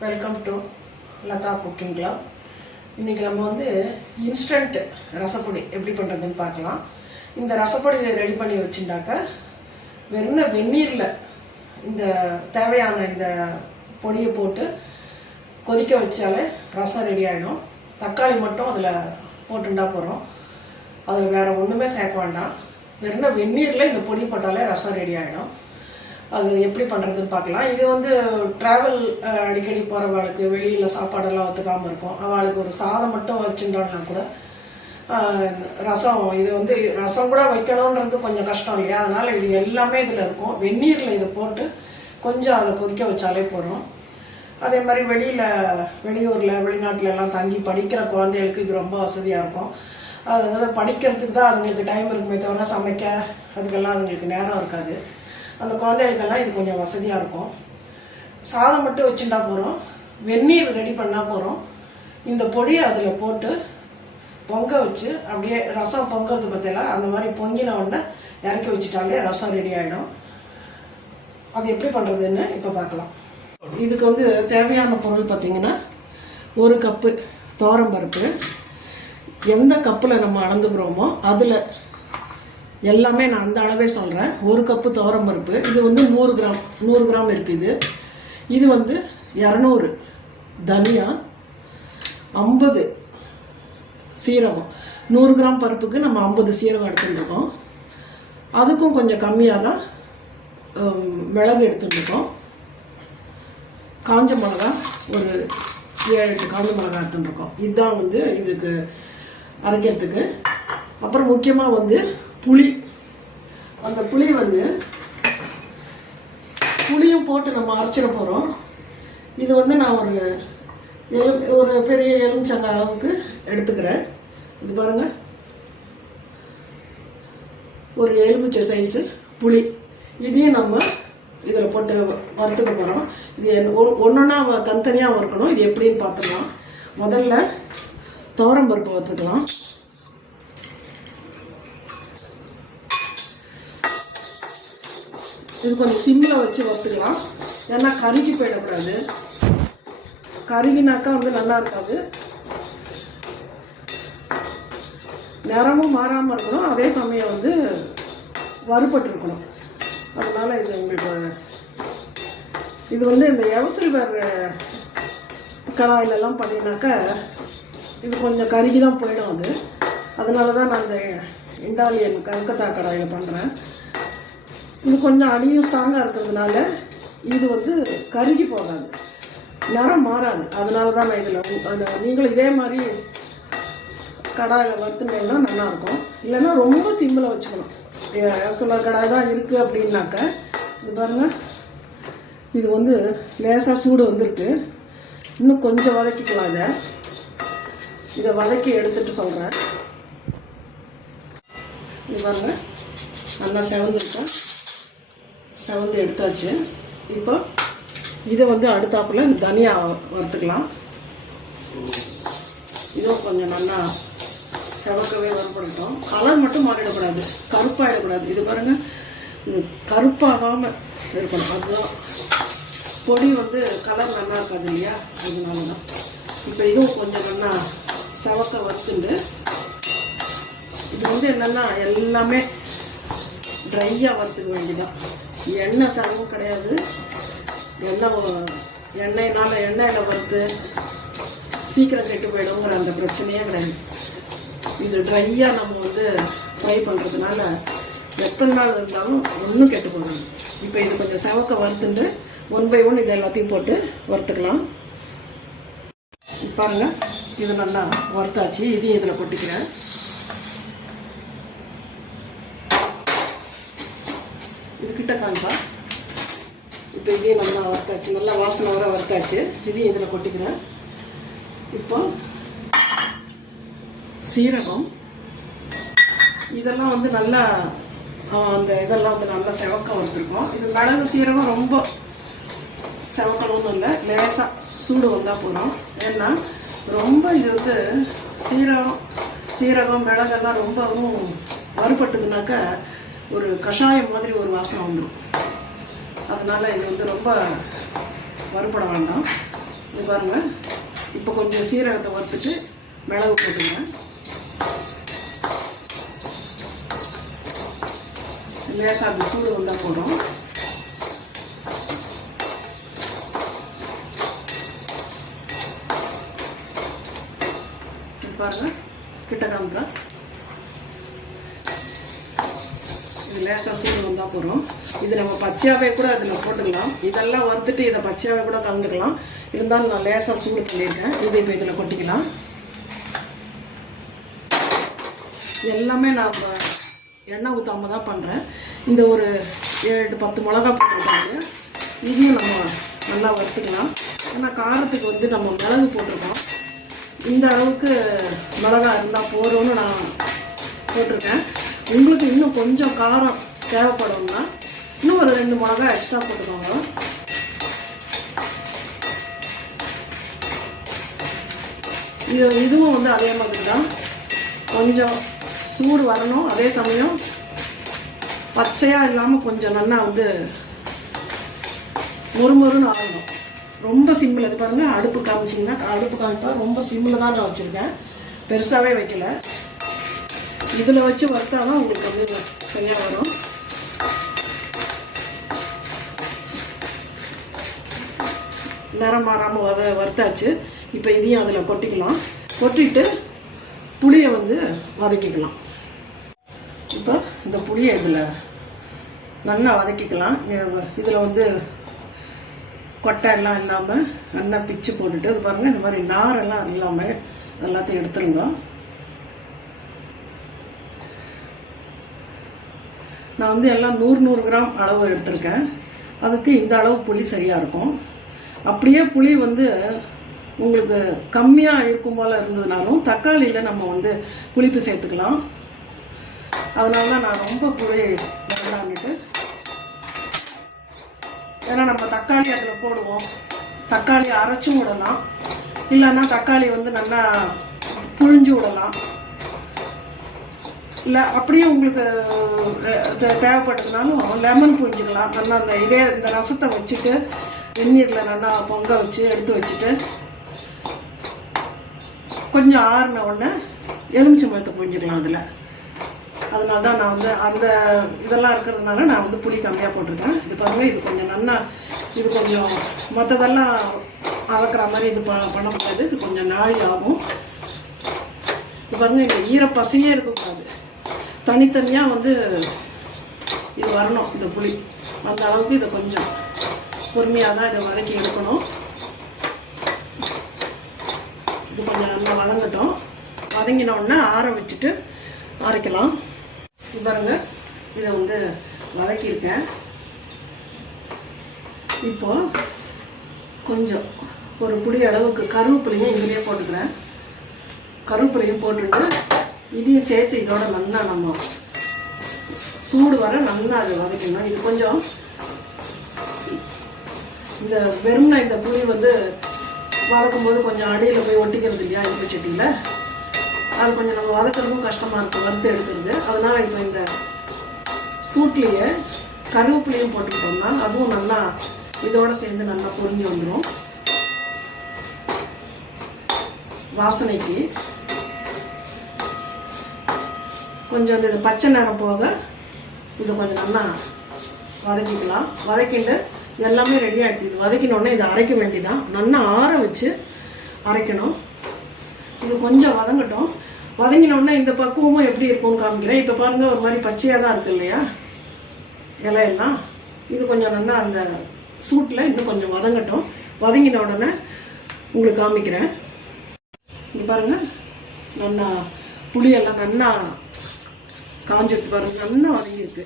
Welcome to Latha cooking club. இன்றைக்கி நம்ம வந்து இன்ஸ்டன்ட் ரசப்பொடி எப்படி பண்ணுறதுன்னு பார்க்கலாம். இந்த ரசப்பொடி ரெடி பண்ணி வச்சுட்டாக்கா வெறும் வெந்நீரில் இந்த தேவையான இந்த பொடியை போட்டு கொதிக்க வச்சாலே ரசம் ரெடி ஆகிடும். தக்காளி மட்டும் அதில் போட்டுண்டா போகிறோம். அதில் வேறு ஒன்றுமே சேர்க்க வேண்டாம். வெறும் வெந்நீரில் இந்த பொடி போட்டாலே ரசம் ரெடி ஆகிடும். அது எப்படி பண்ணுறதுன்னு பார்க்கலாம். இது வந்து ட்ராவல் அடிக்கடி போகிறவளுக்கு வெளியில் சாப்பாடெல்லாம் ஒத்துக்காமல் இருக்கும். அவளுக்கு ஒரு சாதம் மட்டும் வச்சுட்டோம்னா கூட ரசம், இது வந்து ரசம் கூட வைக்கணுன்றது கொஞ்சம் கஷ்டம் இல்லையா? அதனால் இது எல்லாமே இதில் இருக்கும். வெந்நீரில் இதை போட்டு கொஞ்சம் அதை கொதிக்க வச்சாலே போகிறோம். அதே மாதிரி வெளியூரில் வெளிநாட்டில் எல்லாம் தங்கி படிக்கிற குழந்தைகளுக்கு இது ரொம்ப வசதியாக இருக்கும். அது வந்து படிக்கிறதுக்கு தான் அதுங்களுக்கு டைம் இருக்குமே தவிர சமைக்க அதுக்கெல்லாம் அதுங்களுக்கு நேரம் இருக்காது. அந்த குழந்தைகளுக்கெல்லாம் இது கொஞ்சம் வசதியாக இருக்கும். சாதம் மட்டும் வச்சுட்டா போகிறோம். வெந்நீர் ரெடி பண்ணால் போகிறோம். இந்த பொடியை அதில் போட்டு பொங்க வச்சு அப்படியே ரசம் பொங்கிறது பற்றியெல்லாம் அந்த மாதிரி பொங்கின உடனே இறக்கி வச்சுட்டாலே ரசம் ரெடி ஆகிடும். அது எப்படி பண்ணுறதுன்னு இப்போ பார்க்கலாம். இதுக்கு வந்து தேவையான பொருள் பார்த்திங்கன்னா 1 கப்பு துவரம்பருப்பு. எந்த கப்பில் நம்ம அளந்துக்கிறோமோ அதில் எல்லாமே நான் அந்த அளவே சொல்கிறேன். 1 கப்பு துவரம்பருப்பு. இது வந்து 100 கிராம் இருக்குது. இது வந்து 200 தனியா, 50 சீரகம். 100 கிராம் பருப்புக்கு நம்ம 50 சீரகம் எடுத்துட்டுருக்கோம். அதுக்கும் கொஞ்சம் கம்மியாக தான் மிளகு எடுத்துட்டுருக்கோம். காஞ்ச மிளகா ஒரு 7-8 காஞ்ச மிளகா எடுத்துட்டுருக்கோம். இதுதான் வந்து இதுக்கு அரைக்கிறதுக்கு. அப்புறம் முக்கியமாக வந்து புளி. அந்த புளி வந்து புளியும் போட்டு நம்ம அரைச்சிட போகிறோம். இது வந்து நான் ஒரு பெரிய எலுமிச்சங்காய் அளவுக்கு எடுத்துக்கிறேன். இது பாருங்கள், ஒரு எலுமிச்சை சைஸு புளி. இதையும் நம்ம இதில் போட்டு வறுத்துக்க போகிறோம். இது ஒன்றா தனித்தனியாக வறுக்கணும். இது எப்படின்னு பார்த்துக்கலாம். முதல்ல துவரம்பருப்பு வறுத்துக்கலாம். இது கொஞ்சம் சிம்மில் வச்சு வறுத்துக்கலாம். ஏன்னா கருகி போயிடக்கூடாது. கருகினாக்கா வந்து நல்லா இருக்காது. நிறமும் மாறாமல் இருக்கணும், அதே சமயம் வந்து வறுபட்டு இருக்கணும். அதனால் இது உங்களுக்கு இது வந்து இந்த எவசில்வர் கடாயிலெல்லாம் பண்ணினாக்கா இது கொஞ்சம் கருகி தான் போயிடும். அது அதனால தான் நான் இந்த இண்டாலியன் கல்கத்தா கடாயில் பண்ணுறேன். இது கொஞ்சம் அடியும் ஸ்ட்ராங்காக இருக்கிறதுனால இது வந்து கருகி போகாது, நிறம் மாறாது. அதனால தான் நான் இதில் நீங்களும் இதே மாதிரி கடாயில் வறுத்துனீங்கன்னா நல்லாயிருக்கும். இல்லைன்னா ரொம்ப சிம்மில் வச்சுக்கணும். சில கடாய் தான் இருக்குது அப்படின்னாக்க இது பாருங்கள், இது வந்து லேசாக சூடு வந்திருக்கு. இன்னும் கொஞ்சம் வதக்கிக்கலாம். இதை வதக்கி எடுத்துகிட்டு சொல்கிறேன். இது பாருங்கள், நல்லா செவந்து எடுத்தாச்சு. இப்போ இதை வந்து அடுத்தாப்பில் தனியா வறுத்துக்கலாம். இதுவும் கொஞ்சம் நல்லா செவக்கவே வறுபடுத்தோம். கலர் மட்டும் மாறிடக்கூடாது, கருப்பாகிடக்கூடாது. இது பாருங்கள், இது கருப்பாகாமல் இருக்கணும். அதுதான் பொடி வந்து கலர் நல்லா இருக்காது இல்லையா? அதனால தான். இப்போ இதுவும் கொஞ்சம் நல்லா செவக்க வறுத்துண்டு இது வந்து என்னென்னா எல்லாமே ட்ரையாக வறுத்துக்க வேண்டியதான். எண்ணெய் செலவும் கிடையாது. எண்ணெயில் வறுத்து சீக்கிரம் கெட்டு போயிடுங்கிற அந்த பிரச்சனையே கிடையாது. இது ட்ரையாக நம்ம வந்து ஃப்ரை பண்ணுறதுனால எத்தனை நாள் இருந்தாலும் ஒன்றும் கெட்டு போகாது. இப்போ இது கொஞ்சம் செவக்க வறுத்துட்டு 1 by 1 இது எல்லாத்தையும் போட்டு வறுத்துக்கலாம். பாருங்கள், இது நல்லா வறுத்தாச்சு. இதையும் இதில் கொட்டிக்கிறேன். இது கிட்ட காண்பா. இப்போ இதையும் நல்லா வறுத்தாச்சு, நல்லா வாசனை வர வறுத்தாச்சு. இதையும் இதில் கொட்டிக்கிறேன். இப்போ சீரகம் இதெல்லாம் வந்து நல்லா அந்த இதெல்லாம் வந்து நல்லா செவக்க வறுத்துருக்கோம். இது மிளகு சீரகம் ரொம்ப செவக்கணும்னு இல்லை, லேசாக சூடு வந்தால் போதும். ஏன்னா ரொம்ப இது வந்து சீரகம் மிளகெல்லாம் ரொம்பவும் வறுபட்டுதுனாக்கா ஒரு கஷாயம் மாதிரி ஒரு வாசனை வந்துடும். அதனால் இது வந்து ரொம்ப வறுபட வேண்டாம். இது பாருங்கள். இப்போ கொஞ்சம் சீரகத்தை வறுத்துட்டு மிளகு போட்டுக்கிறேன். லேசாக அப்படி சூடு வந்தால் போதும். பாருங்கள், கிட்ட காமிக்கிறேன். இது லேசாக சூடு வந்தால் போதும். இது நம்ம பச்சையாகவே கூட அதில் போட்டுக்கலாம். இதெல்லாம் வறுத்துட்டு இதை பச்சையாகவே கூட கலந்துக்கலாம். இருந்தாலும் நான் லேசாக சூடு பண்ணியிருக்கேன். இது இப்போ இதில் கொட்டிக்கலாம். எல்லாமே நான் எண்ணெய் ஊற்றாம தான் பண்ணுறேன். இந்த ஒரு 7-10 மிளகா போட்டிருக்காங்க. இதையும் நம்ம நல்லா வறுத்துக்கலாம். ஏன்னா காரத்துக்கு வந்து நம்ம மிளகு போட்டிருக்கோம். இந்த அளவுக்கு மிளகா இருந்தால் போதும்னு நான் போட்டிருக்கேன். உங்களுக்கு இன்னும் கொஞ்சம் காரம் தேவைப்படும்னா இன்னும் ஒரு 2 மிளகா எக்ஸ்ட்ரா போட்டுக்கோங்க. இதுவும் வந்து அதே மாதிரி தான். கொஞ்சம் சூடு வரணும். அதே சமயம் பச்சையாக இல்லாமல் கொஞ்சம் நல்லா வந்து மொறுமொறுன்னு ஆகணும். ரொம்ப சிம்மில், இது பாருங்கள், அடுப்பு காமிச்சிங்கன்னா அடுப்பு காமிப்பா ரொம்ப சிம்மில் தான் நான் வச்சுருக்கேன். பெருசாகவே வைக்கல. இதில் வச்சு வறுத்தா தான் உங்களுக்கு வந்து சரியாக வரும். நிறம் மாறாமல் வறுத்தாச்சு. இப்போ இதையும் அதில் கொட்டிக்கலாம். கொட்டிட்டு புளியை வந்து வதக்கிக்கலாம். இப்போ இந்த புளியை இதில் நல்லா வதக்கிக்கலாம். இதில் வந்து கொட்டை எல்லாம் இல்லாமல் நல்லா பிச்சு போட்டுட்டு, இது பாருங்கள், இந்த மாதிரி நாரெல்லாம் இல்லாமல் எல்லாத்தையும் எடுத்துருங்க. நான் வந்து எல்லாம் 100 கிராம் அளவு எடுத்திருக்கேன். அதுக்கு இந்த அளவு புளி சரியாக இருக்கும். அப்படியே புளி வந்து உங்களுக்கு கம்மியாக இருக்கும் போல் இருந்ததுனாலும் தக்காளியில் நம்ம வந்து புளிப்பு சேர்த்துக்கலாம். அதனால தான் நான் ரொம்ப புளி வேண்டான்னுட்டு, ஏன்னா நம்ம தக்காளி அதில் போடுவோம். தக்காளி அரைச்சும் விடலாம், இல்லைன்னா தக்காளி வந்து நல்லா புழிஞ்சு விடலாம். இல்லை அப்படியே உங்களுக்கு தேவைப்பட்டதுனாலும் லெமன் புழிஞ்சிக்கலாம். நல்லா இந்த ரசத்தை வச்சுட்டு வெந்நீரில் நல்லா பொங்க வச்சு எடுத்து வச்சுட்டு கொஞ்சம் ஆறின உடனே எலுமிச்சம்பழத்தை புழிஞ்சிக்கலாம் அதில். அதனால தான் நான் வந்து அந்த இதெல்லாம் இருக்கிறதுனால நான் வந்து புளி கம்மியாக போட்டிருக்கேன். இது பாருங்கள், இது கொஞ்சம் நல்லா, இது கொஞ்சம் மற்றதெல்லாம் வதக்கிற மாதிரி இது பண்ண முடியாது. இது கொஞ்சம் நாழி ஆகும். இது பாருங்கள், இந்த ஈரப்பசையே இருக்கக்கூடாது. தனித்தனியாக வந்து இது வரணும். இந்த புளி அந்த அளவுக்கு இதை கொஞ்சம் பொறுமையாக தான் இதை வதக்கி எடுக்கணும். இது கொஞ்சம் நல்லா வதங்கட்டும். வதங்கினோடனே ஆற வச்சுட்டு அரைக்கலாம். பாருங்க, இதை வந்து வதக்கியிருக்கேன். இப்போ கொஞ்சம் ஒரு புடி அளவுக்கு கருவேப்பிலையும் இதிலே போட்டுக்கிறேன். கருவேப்பிலையும் போட்டுட்டு இதையும் சேர்த்து இதோட நல்லா நம்ம சூடு வர நல்லா அதை வதக்கணும். இது கொஞ்சம் இந்த வெறும்னா இந்த புளி வந்து வதக்கும் போது கொஞ்சம் அடியில் போய் ஒட்டிக்கிறது இல்லையா இரும்பு சட்டியில், அது கொஞ்சம் நம்ம வதக்கிறதும் கஷ்டமாக இருக்கும் வறுத்து எடுக்கிறது. அதனால் இப்போ இந்த சூட்லேயே கருவேப்பிலையும் போட்டுக்கிட்டோம்னா அதுவும் நல்லா இதோடு சேர்ந்து நல்லா பொரிஞ்சு வந்துடும். வாசனைக்கு கொஞ்சம் இந்த பச்சை நிறம் போக இதை கொஞ்சம் நல்லா வதக்கிக்கலாம். வதக்கிட்டு எல்லாமே ரெடி ஆகிடுது. இது வதக்கினோடனே இதை அரைக்க வேண்டியதான். நல்லா ஆற வச்சு அரைக்கணும். இது கொஞ்சம் வதங்கட்டும். வதங்கினோடனே இந்த பக்குவமும் எப்படி இருக்கும்னு காமிக்கிறேன். இப்போ பாருங்கள், ஒரு மாதிரி பச்சையாக தான் இருக்குது இல்லையா இலையெல்லாம். இது கொஞ்சம் நல்லா அந்த சூட்டில் இன்னும் கொஞ்சம் வதங்கட்டும். வதங்கின உடனே உங்களுக்கு காமிக்கிறேன். இங்கே பாருங்கள், நல்லா புளியெல்லாம் நல்லா காஞ்சிட்டு பாருங்கள், நல்லா வதங்கியிருக்கு.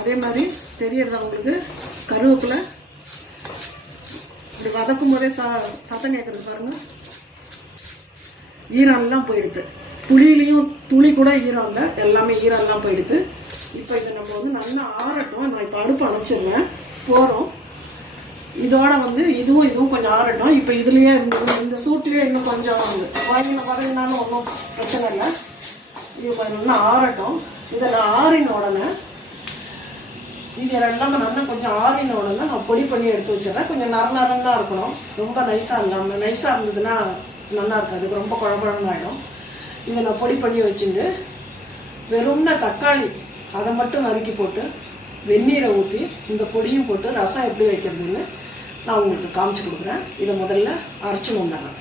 அதே மாதிரி தெரியறதா உங்களுக்கு கருவேப்பிலை இப்படி வதக்கும் போதே சத்தம் கேட்குறது பாருங்கள். ஈரம்லாம் போயிடுது. புளியிலையும் துளி கூட ஈரம் இல்லை, எல்லாமே ஈரம்லாம் போயிடுது. இப்போ இதை நம்ம வந்து நல்லா ஆறட்டும். நான் இப்போ அடுப்பு அணைச்சிடுறேன். போகிறோம். இதோட வந்து இதுவும் கொஞ்சம் ஆறட்டும். இப்போ இதுலேயே இருந்தது இந்த சூட்லேயே இன்னும் கொஞ்சம் வதங்கினாலும் ஒன்றும் பிரச்சனை இல்லை. இது கொஞ்சம் நல்லா ஆறட்டும். இதை நான் ஆறின உடனே இது எல்லாமே நல்லா கொஞ்சம் ஆறின உடனே நான் பொடி பண்ணி எடுத்து வச்சிடறேன். கொஞ்சம் நரம் தான் இருக்கணும், ரொம்ப நைஸாக இல்லாமல். நைஸாக இருந்ததுன்னா நல்லா இருக்காது, ரொம்ப குழம்புன்னு ஆகிடும். இதை நான் பொடி பண்ணி வச்சுட்டு வெறும்னா தக்காளி அதை மட்டும் நறுக்கி போட்டு வெந்நீரை ஊற்றி இந்த பொடியும் போட்டு ரசம் எப்படி வைக்கிறதுன்னு நான் உங்களுக்கு காமிச்சு கொடுக்குறேன். இதை முதல்ல அரைச்சி வந்துடுறேன்.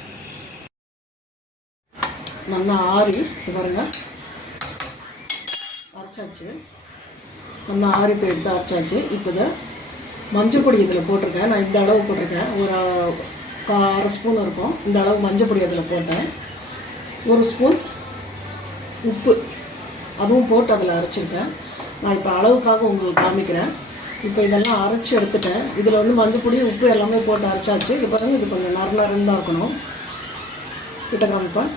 நல்லா ஆறி பாருங்க அரைச்சாச்சு. நல்லா ஆறி போய் எடுத்து அரைச்சாச்சு. இப்போ இதை மஞ்சள் பொடி இதில் போட்டிருக்கேன். நான் இந்த அளவு போட்டிருக்கேன், ஒரு அரை ஸ்பூன் இருக்கும். இந்த அளவு மஞ்சள் பொடி அதில் போட்டேன். ஒரு ஸ்பூன் உப்பு அதுவும் போட்டு அதில் அரைச்சிருக்கேன். நான் இப்போ அளவுக்காக உங்களுக்கு காமிக்கிறேன். இப்போ இதெல்லாம் அரைச்சி எடுத்துட்டேன். இதில் வந்து மஞ்சள் பொடி உப்பு எல்லாமே போட்டு அரைச்சாச்சு. இது பாருங்கள், இது கொஞ்சம் நறுன்னு தான் இருக்கணும். கிட்ட காமிப்பேன்.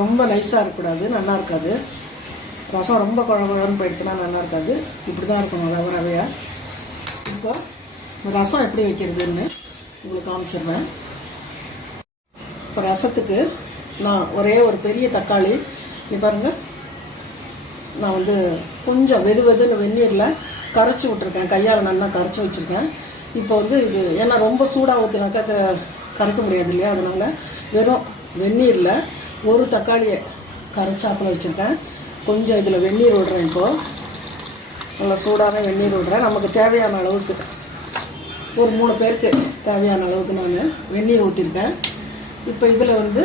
ரொம்ப நைஸாக இருக்கக்கூடாது, நல்லா இருக்காது. ரசம் ரொம்ப குழம்புன்னு போயிடுச்சுன்னா நல்லா இருக்காது. இப்படி தான் இருக்கணும் ரவையாக. இப்போ ரசம் எப்படி வைக்கிறதுன்னு உங்களுக்கு காமிச்சிடுறேன். இப்போ ரசத்துக்கு நான் ஒரே ஒரு பெரிய தக்காளி, இங்கே பாருங்கள், நான் வந்து கொஞ்சம் வெதுன்னு வெந்நீரில் கரைச்சி விட்ருக்கேன். கையால் நல்லா கரைச்சி வச்சுருக்கேன். இப்போ வந்து இது ஏன்னா ரொம்ப சூடாக ஊற்றினாக்கா கரைக்க முடியாது இல்லையா, அதனால் வெறும் வெந்நீரில் ஒரு தக்காளியை கரைச்சாப்பில் வச்சுருக்கேன். கொஞ்சம் இதில் வெந்நீர் விடுறேன். இப்போது நல்லா சூடான வெந்நீர் விடுறேன். நமக்கு தேவையான அளவுக்கு, ஒரு 3 பேருக்கு தேவையான அளவுக்கு நான் வெந்நீர் ஊற்றிருக்கேன். இப்போ இதில் வந்து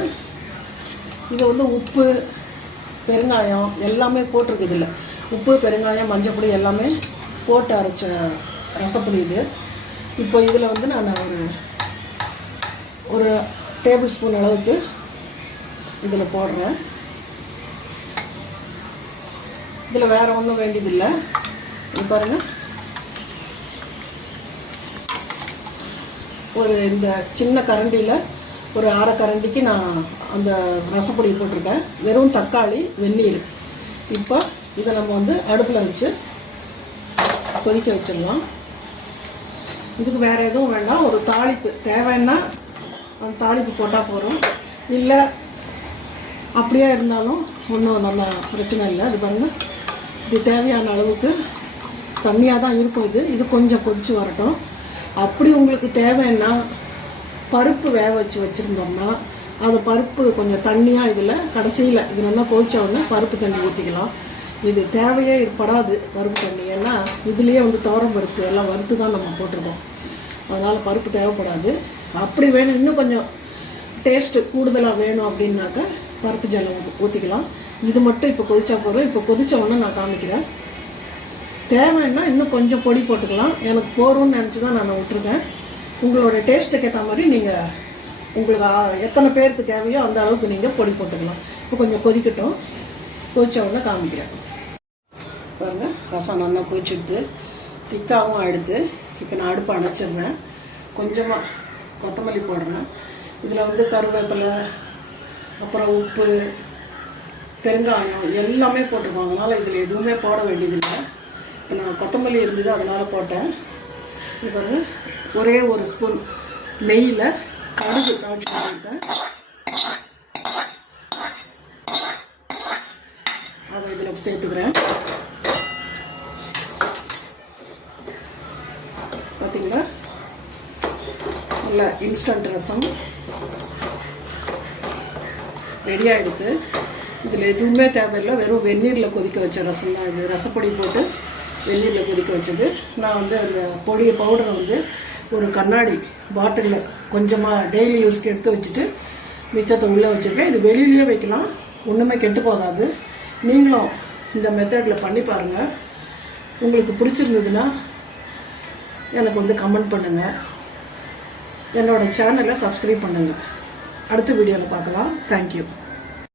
இது வந்து உப்பு பெருங்காயம் எல்லாமே போட்டிருக்கு. இதில் உப்பு பெருங்காயம் மஞ்சள் பொடி எல்லாமே போட்டு அரைச்ச ரசப்பொடி இது. இப்போ இதில் வந்து நான் ஒரு டேபிள் ஸ்பூன் அளவுக்கு இதில் போடுறேன். இதில் வேறு ஒன்றும் வேண்டியதில்லை. பாருங்கள், ஒரு இந்த சின்ன கரண்டியில் ஒரு அரை கரண்டிக்கு நான் அந்த ரசப்பொடி போட்டிருக்கேன். வெறும் தக்காளி வெந்நீர். இப்போ இதை நம்ம வந்து அடுப்பில் வச்சு கொதிக்க வச்சிடலாம். இதுக்கு வேறு எதுவும் வேண்டாம். ஒரு தாளிப்பு தேவைன்னா அந்த தாளிப்பு போட்டால் போகிறோம். இல்லை அப்படியே இருந்தாலும் ஒன்றும் நல்லா பிரச்சனை இல்லை. அது பாருங்கள், இது தேவையான அளவுக்கு தண்ணியாக தான் இருக்கும். இது கொஞ்சம் கொதித்து வரட்டும். அப்படி உங்களுக்கு தேவைன்னா பருப்பு வேக வச்சுருந்தோம்னா அது பருப்பு கொஞ்சம் தண்ணியாக இதில் கடைசியில் இது நல்லா கொதிச்ச உடனே பருப்பு தண்ணி ஊற்றிக்கலாம். இது தேவையே படாது பருப்பு தண்ணி, ஏன்னா இதுலேயே வந்து துவரம் பருப்பு எல்லாம் வறுத்து தான் நம்ம போட்டிருக்கோம். அதனால் பருப்பு தேவைப்படாது. அப்படி வேணும், இன்னும் கொஞ்சம் டேஸ்ட்டு கூடுதலாக வேணும் அப்படின்னாக்கா பருப்பு ஜலம் ஊற்றிக்கலாம். இது மட்டும் இப்போ கொதிச்சா போகிறோம். இப்போ கொதித்த உடனே நான் காமிக்கிறேன். தேவைன்னா இன்னும் கொஞ்சம் பொடி போட்டுக்கலாம். எனக்கு போகிறோன்னு நினச்சி தான் நான் விட்டுருக்கேன். உங்களோட டேஸ்ட்டுக்கு ஏற்ற மாதிரி நீங்கள் உங்களுக்கு எத்தனை பேருக்கு தேவையோ அந்த அளவுக்கு நீங்கள் பொடி போட்டுக்கலாம். இப்போ கொஞ்சம் கொதிக்கட்டும். கொதிச்ச உடனே காமிக்கிறேன். பாருங்கள், ரசம் நல்லா கொதிச்சுடுத்து திக்காகவும் ஆகிடுது. இப்போ நான் அடுப்பை அணைச்சிடுறேன். கொஞ்சமாக கொத்தமல்லி போடுறேன். இதில் வந்து கருவேப்பிலை, அப்புறம் உப்பு பெருங்காயம் எல்லாமே போட்டிருக்கோம். அதனால் இதில் எதுவுமே போட வேண்டியதில்லை. இப்போ நான் கொத்தமல்லி இருந்தது அதனால் போட்டேன். இப்போ பாருங்கள், ஒரே ஒரு ஸ்பூன் நெய்யில் கடுகு தாளிச்சு போட்டுருக்கேன். அதை இதில் சேர்த்துக்கிறேன். பார்த்தீங்களா, நல்ல இன்ஸ்டன்ட் ரசம் ரெடி ஆகிடுது. இதில் எதுவுமே தேவையில்லை, வெறும் வெந்நீரில் கொதிக்க வச்ச ரசம் தான் இது. ரசப்பொடி போட்டு வெந்நீரில் கொதிக்க வச்சது. நான் வந்து அந்த பொடியை பவுடரை வந்து ஒரு கண்ணாடி பாட்டிலில் கொஞ்சமாக டெய்லி யூஸ்க்கு எடுத்து வச்சுட்டு மிச்சத்தை உள்ளே வச்சுருக்கேன். இது வெளியிலேயே வைக்கலாம், ஒன்றுமே கெட்டு போகாது. நீங்களும் இந்த மெத்தடில் பண்ணி பாருங்கள். உங்களுக்கு பிடிச்சிருந்ததுன்னா எனக்கு வந்து கமெண்ட் பண்ணுங்கள். என்னோடய சேனலை சப்ஸ்கிரைப் பண்ணுங்கள். அடுத்த வீடியோவில் பார்க்கலாம். தேங்க்யூ.